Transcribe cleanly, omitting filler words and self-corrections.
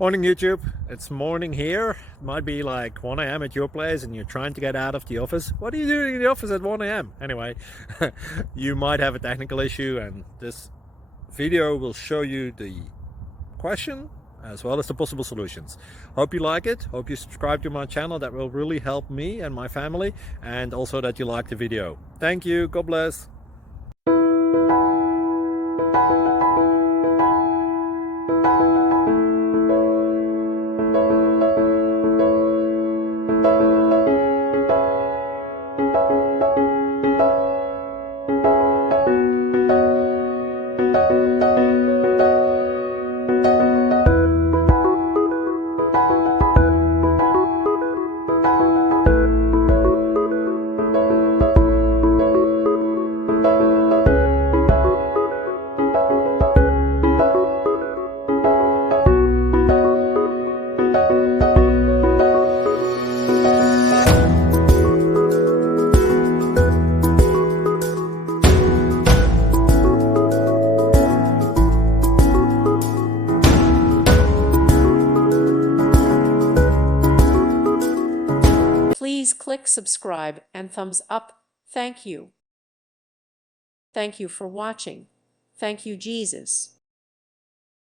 Morning YouTube, it's morning here. It might be like 1 a.m. at your place and you're trying to get out of the office. What are you doing in the office at 1 a.m.? Anyway, you might have a technical issue and this video will show you the question as well as the possible solutions. Hope you like it, hope you subscribe to my channel. That will really help me and my family, and also that you like the video. Thank you, God bless. Please click subscribe and thumbs up. Thank you. Thank you for watching. Thank you, Jesus.